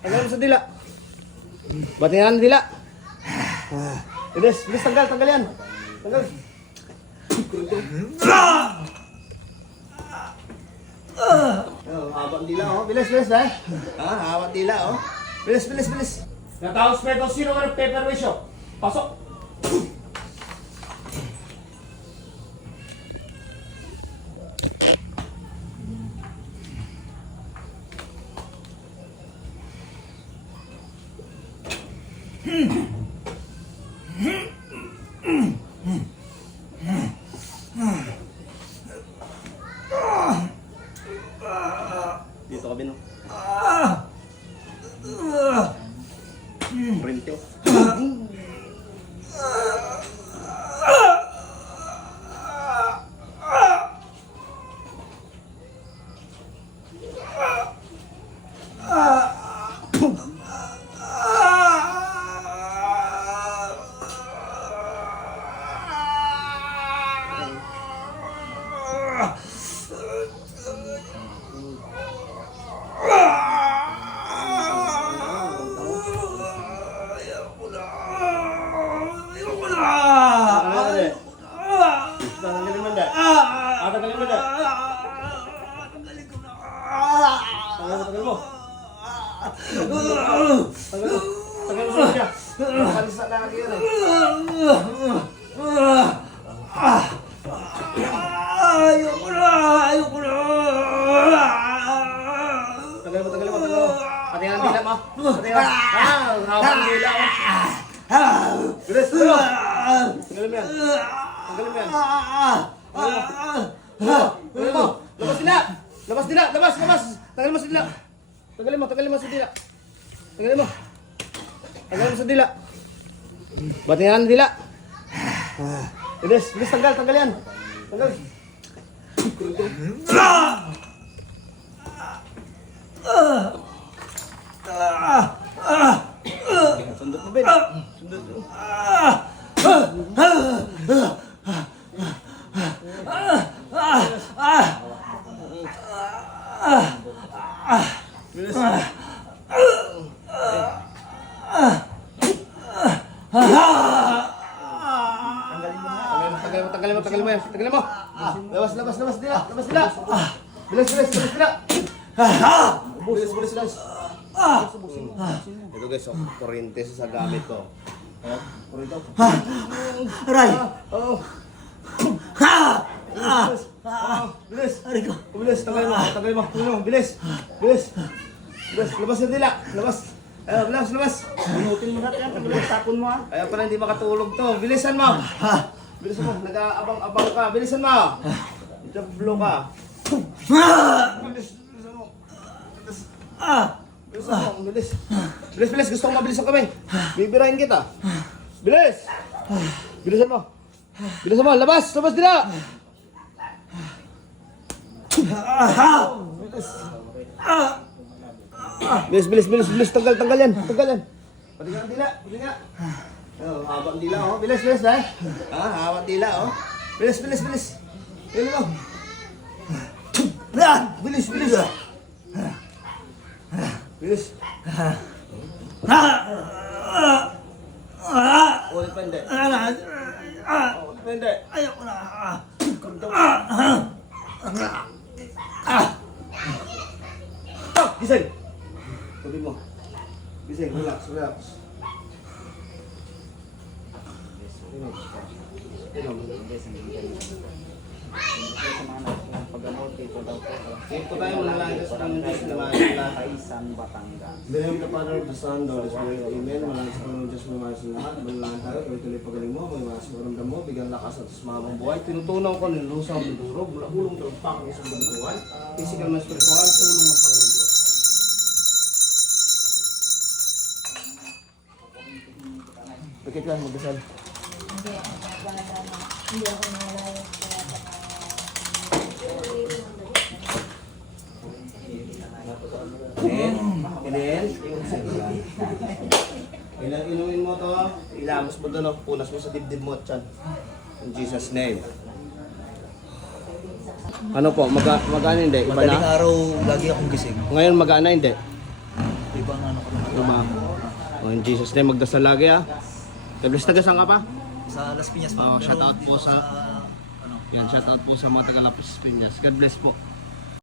Tanggal mo sa dila. Batingan ang dila. Bilis, bilis, tanggal yan. Tanggal. Haba ang dila, oh. Bilis, bilis, dahil. Haba ang dila, oh. Bilis, bilis, bilis. Nataos peto, sino ka ng paper ratio? Pasok. Dito ka, Bino. Printyo. Tagal mo. Tagal mo siya. Nakalis na lagi yan eh. Ayoko na. Tagal mo. Pati nga ang dila mo. Pati nga. Hawak ang dila mo. Bilis, tagal mo. Tagalin mo yan. Tagalin mo yan. Tagalin mo. Labas dila. Labas dila. Labas. Tagalin mo sa dila. Tagalin mo sa dila. Tagalin mo sa dila. Batingan ang dila. Bilis, bilis, tanggal yan. Tanggal. Sundot mo, Ben. Sundot mo. Bilis. Tagalin mo yan. Tagalin mo. Labas dila. Bilis dila. Bilis. Ito guys, kurente sa gamit ko. Kurente. Aray! Bilis! Bilis! Tagal mo! Bilis! Labas na dila! Labas! Pinutin mo na yan. Tagal tapon mo ha. Ayaw pala hindi makatulog to. Bilisan mo! Nag-aabang-abang ka. Bilisan mo! Jablo ka. Bilis! Gusto kong mabilis ang kamay. Bibirahin kita. Bilis! Bilisan mo! Labas dila! Bilis, tanggal yan. Pati nga ang dila. Haba ang dila, oh. Bilis, dahil. Haba ang dila, oh. Bilis. Bilis mo. Bilis. Ulit pa hindi. Ayoko na. Gising! Sabi mo. Gising, relax. Dito tayo malalagay sa Diyos na Kaisan, Batangas. Dahil the Father of the Son, the Holy Spirit, Amen. Maraming sa Panginoon Diyos, may sa lahat. Manalangin tayo, tuloy pagaling mo, may mga siguramdam mo, bigyan lakas at sumabang buhay. Tinutunaw ko ng lusa ang durog, mula hulong talumpak ng isang bantuan, physical na spiritual, tulong ng Panginoon Diyos. Bakit ka magdasal? Hindi ako nalayo. Inumin mo to, ilamos mo doon, punas mo sa dibdib mo at yan. In Jesus' name. Ano po, magana hindi? Iba Madaling na? araw, lagi akong gising. Ngayon magana hindi? Ibang ano Diba? Oh, in Jesus name, magdasal lagi ha. God bless. Taga saan ka pa? Sa Las Piñas Oh, pa. shout out po dito sa... Yan, shout out po sa mga taga Las Piñas. God bless po.